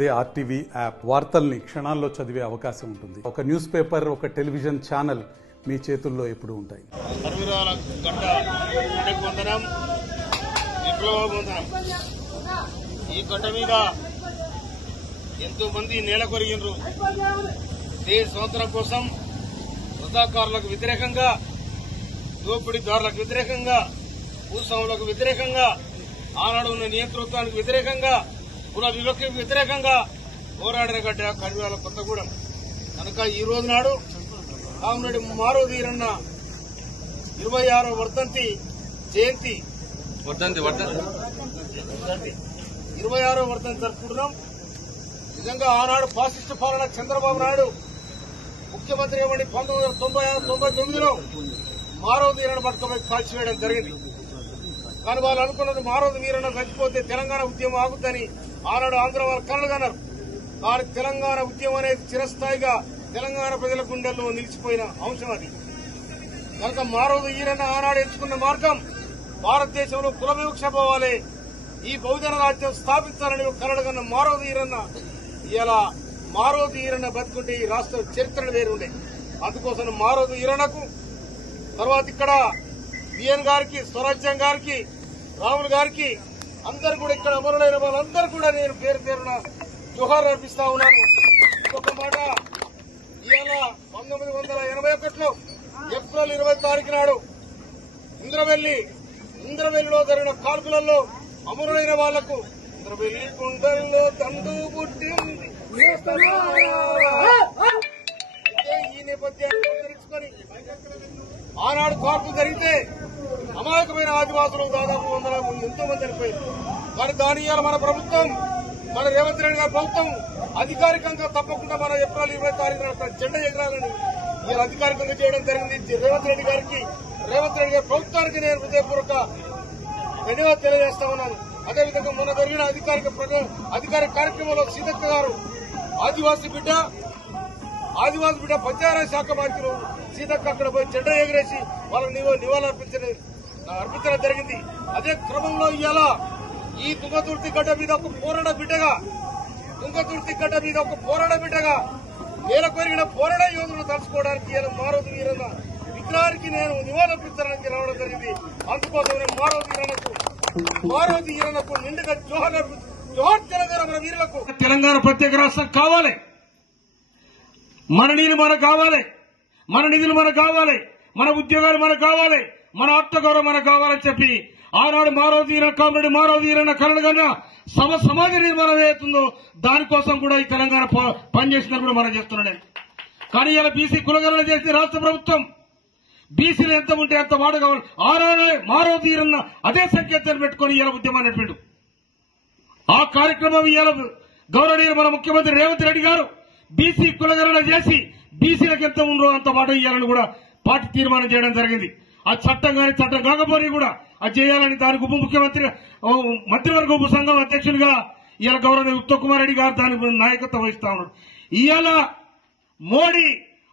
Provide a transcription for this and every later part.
అదే RTV app వార్తల్ని క్షణాల్లో చదివే అవకాశం ఉంటుంది. ఒక న్యూస్ పేపర్, ఒక టెలివిజన్ ఛానల్ మీ చేతుల్లో ఎప్పుడూ ఉంటాయి. ఈ గడ్డ మీద ఎంతో మంది నేల కొరిగినరు. దేశ స్వాతంత్రం కోసం రజాకారులకు వ్యతిరేకంగా, దోపిడీదారులకు వ్యతిరేకంగా, భూస్వాములకు వ్యతిరేకంగా, ఆనాడు ఉన్న నియంతృత్వానికి వ్యతిరేకంగా, కుల వివక్షకు వ్యతిరేకంగా పోరాడిన గడ్డ కర్యాల కొత్తగూడెం. కనుక ఈ రోజు నాడు కామిరెడ్డి మారోజు ఈరన్న 26వ వర్ధంతి జయంతి 26వ వర్ధంతి జరుపుకుంటున్నాం. నిజంగా ఆనాడు ఫాసిస్టు పాలన చంద్రబాబు నాయుడు ముఖ్యమంత్రి ఇవ్వండి 1999లో మారోజు ఈరన్న పట్టుకుపోయి కాల్చివేయడం జరిగింది. కానీ వాళ్ళు అనుకున్నది మారోజు వీరన్న చచ్చిపోతే తెలంగాణ ఉద్యమం ఆగుద్దని ఆనాడు ఆంధ్ర వాళ్ళు కలలుగన్నారు. కానీ తెలంగాణ ఉద్యమం అనేది చిరస్థాయిగా తెలంగాణ ప్రజల గుండెల్లో నిలిచిపోయిన అంశం అది. కనుక మారోజు ఈరన్న ఆనాడు ఎంచుకున్న మార్గం భారతదేశంలో కుల వివక్ష పోవాలి, ఈ బహుజన రాజ్యం స్థాపించాలని కలలుగన్న మారోజు ఈరన్న ఇలా మారోజు ఈరన్న బతుకుంటే ఈ రాష్ట్ర చరిత్రను వేరు ఉండే. అందుకోసం మారోజు ఈరన్నకు తర్వాత ఇక్కడ విఎన్ గారికి, స్వరాజ్యం గారికి, రాములు గారికి అందరు కూడా ఇక్కడ అమరులైన వాళ్ళందరూ కూడా నేను పేరు పేరున జోహార్ అర్పిస్తా ఉన్నాను. ఇంకొక మాట, ఇవాళ 1981లో ఏప్రిల్ 20 తారీఖు నాడు ఇంద్రవెల్లిలో జరిగిన కాల్పులలో అమరులైన వాళ్లకు ఇంద్రవెల్లి కుండల్లో దండు పుట్టింది. ఈ నేపథ్యాన్ని తెలుసుకొని ఆనాడు కాల్పులు జరిగితే అమాయకమైన ఆదివాసులు దాదాపు 100 ఎంతో మంది చనిపోయారు. కానీ దాని ఇవాళ మన ప్రభుత్వం, మన రేవంత్ రెడ్డి గారి ప్రభుత్వం అధికారికంగా తప్పకుండా మన ఏప్రిల్ 20 తారీఖున జెండా ఎగరాలని ఇవాళ అధికారికంగా చేయడం జరిగింది. రేవంత్ రెడ్డి గారి ప్రభుత్వానికి నేను హృదయపూర్వక ధన్యవాదాలు తెలియజేస్తా ఉన్నాను. అదేవిధంగా మొన్న జరిగిన అధికారిక కార్యక్రమంలో సీతక్క గారు ఆదివాసీ బిడ్డ పంచాయతీ శాఖ మంత్రులు సీతక్క అక్కడ పోయి జెండా ఎగిరేసి వాళ్ళకి నివాళులు అర్పించడం జరిగింది. అదే క్రమంలో ఇవాళ ఈ తుంగతుర్తి గడ్డ మీద ఒక పోరాట బిడ్డగా నేల కొరిగిన పోరాట యోధులను తలుచుకోవడానికి ఇలా మారోజు వీరన్న విగ్రహానికి నేను నివాళులర్పించడానికి రావడం జరిగింది. అందుకోసం మారోజు ఈరన్నకు నిండుగా జోహార్ తెలంగాణ మన వీరులకు. తెలంగాణ ప్రత్యేక రాష్ట్రం కావాలి, మన నీళ్ళు మనకు కావాలి, మన నిధులు మనకు కావాలి, మన ఉద్యోగాలు మనకు కావాలి, మన ఆత్మగౌరవం మనకు కావాలని చెప్పి ఆనాడు కామిరెడ్డి మారోజు ఈరన్న కలలుగన్న సమాజ నిర్మాణం ఏదైతుందో దానికోసం కూడా ఈ తెలంగాణ పనిచేసిందని కూడా మనం చేస్తున్నాం. కానీ ఇలా బీసీ కులగణన చేసిన రాష్ట్ర ప్రభుత్వం బీసీలు ఎంత ఉంటే అంత వాడు కావాలి. మారోజు ఈరన్న అదే సంకేతాన్ని పెట్టుకుని ఇలా ఉద్యమాన్ని నడిపాడు. ఆ కార్యక్రమం ఇవాళ గౌరవనీయులు మన ముఖ్యమంత్రి రేవంత్ రెడ్డి గారు బీసీ కులగణన చేసి బీసీలకు ఎంత ఉందో అంత మాట ఇవ్వాలని కూడా పార్టీ తీర్మానం చేయడం జరిగింది. ఆ చట్టం కాకపోతే కూడా అది చేయాలని దానికి ఉప ముఖ్యమంత్రి మంత్రివర్గ ఉప సంఘం అధ్యక్షులుగా ఇవాళ గౌరవనీయ ఉత్తమ్ కుమార్ రెడ్డి గారు దాని నాయకత్వం వహిస్తా ఉన్నారు. ఇవాళ మోడీ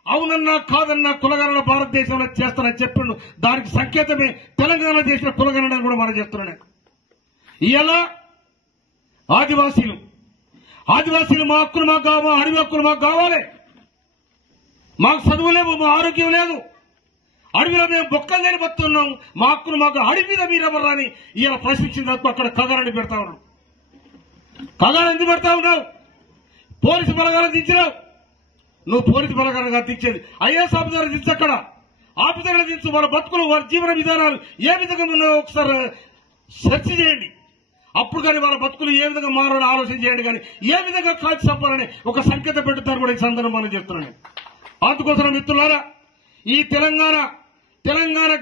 అవునన్నా కాదన్నా కులగణన భారతదేశంలో చేస్తానని చెప్పిండు. దానికి సంకేతమే తెలంగాణ చేసిన కులగణన కూడా మనం చేస్తున్నాం. ఇవాళ ఆదివాసీలు మా హక్కులు మాకు కావాలి, మా అడవి హక్కులు మాకు కావాలి. మాకు చదువు లేవు, మా ఆరోగ్యం లేదు, అడవిలో మేము బొక్కలు లేని బతున్నాం, మా హక్కులు మాకు అడవి మీద మీరెవరు అని ఇలా ప్రశ్నించినందుకు అక్కడ కగారని పెడతా ఉన్నాం. కగారు ఎందుకు పెడతా ఉన్నావు? పోలీసు బలగాలను దించినావు. నువ్వు పోలీసు బలగాలుగా దించేది ఐఏఎస్ ఆఫీసర్ దించు, అక్కడ ఆఫీసర్లు దించు. వాళ్ళ బతుకులు, వాళ్ళ జీవన విధానాలు ఏ విధంగా ఉన్నాయో ఒకసారి సెర్చ్ చేయండి. అప్పుడు కానీ వాళ్ళ బతుకులు ఏ విధంగా మారాలో ఆలోచన చేయండి. కానీ ఏ విధంగా కాల్చి చంపాలని ఒక సంకేతం పెట్టుతారు కూడా ఈ సందర్భంలో చెప్తున్నాను. అందుకోసం మిత్రులారా, ఈ తెలంగాణ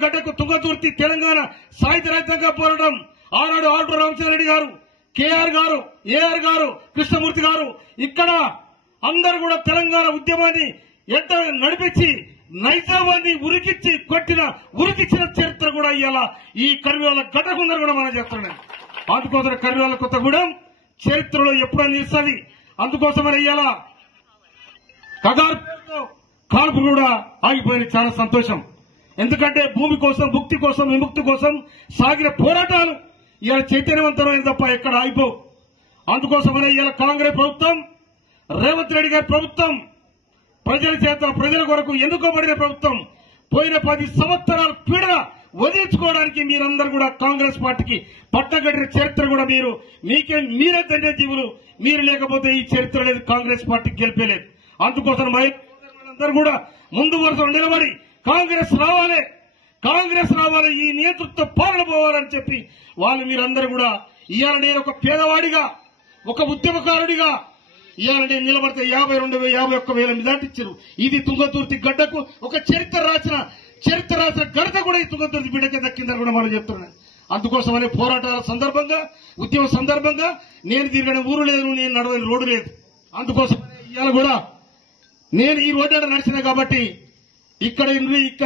గడ్డకు తుంగతుర్తి తెలంగాణ సాహిత్య రాజ్యాంగ పోరాటం ఆనాడు ఆల్టో రామచంద్రరెడ్డి గారు, కేఆర్ గారు, ఏఆర్ గారు, కృష్ణమూర్తి గారు ఇక్కడ అందరూ కూడా తెలంగాణ ఉద్యమాన్ని ఎంత నడిపించి నైజామాన్ని ఉరికిచ్చిన చరిత్ర కూడా ఇవాళ ఈ కర్వేల గడ్డకుందరు కూడా మనం చేస్తున్నాం. అందుకోసం కర్వేల కొత్తగూడెం చరిత్రలో ఎప్పుడో నిలుస్తుంది. అందుకోసమని ఇవాళ కగారు కాల్పు కూడా ఆగిపోయింది. చాలా సంతోషం. ఎందుకంటే భూమి కోసం, ముక్తి కోసం, విముక్తి కోసం సాగిన పోరాటాలు ఇవాళ చైతన్యవంతమైన తప్ప ఎక్కడ ఆగిపోవు. అందుకోసమనే ఇలా కాంగ్రెస్ ప్రభుత్వం, రేవంత్ రెడ్డి గారి ప్రభుత్వం ప్రజల చేత ప్రజల కొరకు ఎన్నుకోబడిన ప్రభుత్వం పోయిన 10 సంవత్సరాల పీడన వదిలించుకోవడానికి మీరందరూ కూడా కాంగ్రెస్ పార్టీకి పట్టగట్టిన చరిత్ర కూడా మీరే తండ్రి జీవులు. మీరు లేకపోతే ఈ చరిత్ర లేదు, కాంగ్రెస్ పార్టీకి గెలిపేలేదు. అందుకోసం అందరూ కూడా ముందు వరుసలో నిలబడి కాంగ్రెస్ రావాలి, ఈ నేతృత్వ పాలన పోవాలని చెప్పి మీరందరూ కూడా ఇవాళ నేను ఒక పేదవాడిగా, ఒక ఉద్యమకారుడిగా ఇవాళ నేను నిలబడితే 51,000 దాటిచ్చారు. ఇది తుంగతుర్తి గడ్డకు ఒక చరిత్ర రాసిన ఘనత కూడా ఈ తుంగతుర్తి బిడ్డకే దక్కిందని కూడా మనం చెప్తున్నాను. అందుకోసమనే పోరాటాల సందర్భంగా, ఉద్యమ సందర్భంగా నేను తిరగని ఊరు లేదు, నేను నడవని రోడ్డు లేదు. అందుకోసం ఇవాళ కూడా నేను ఈ రోడ్డు నడిచిన కాబట్టి ఇక్కడ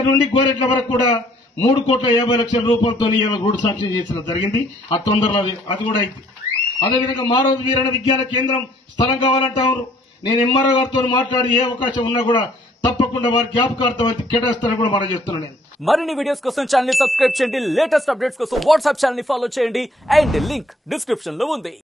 నుండి గోరెట్ల వరకు కూడా 3,50,00,000 రూపాయలతో రోడ్డు శాంక్షన్ చేసిన జరిగింది. ఆ తొందరలో అది కూడా అయింది. అదేవిధంగా మారోజు వీరన్న విజ్ఞాన కేంద్రం స్థలం కావాలంటారు. నేను ఎంఆర్ఓ గారితో మాట్లాడి ఏ అవకాశం ఉన్నా కూడా తప్పకుండా వారి జ్ఞాపకార్థం కేటాయిస్తానని కూడా మనం చెప్తున్నాను. నేను మరిన్ని వీడియోస్ కోసం ఛానల్ ని సబ్స్క్రైబ్ చేయండి, లేటెస్ట్ అప్డేట్స్ కోసం వాట్సాప్ ఛానల్ ని ఫాలో చేయండి అండ్ లింక్ డిస్క్రిప్షన్ లో ఉంది.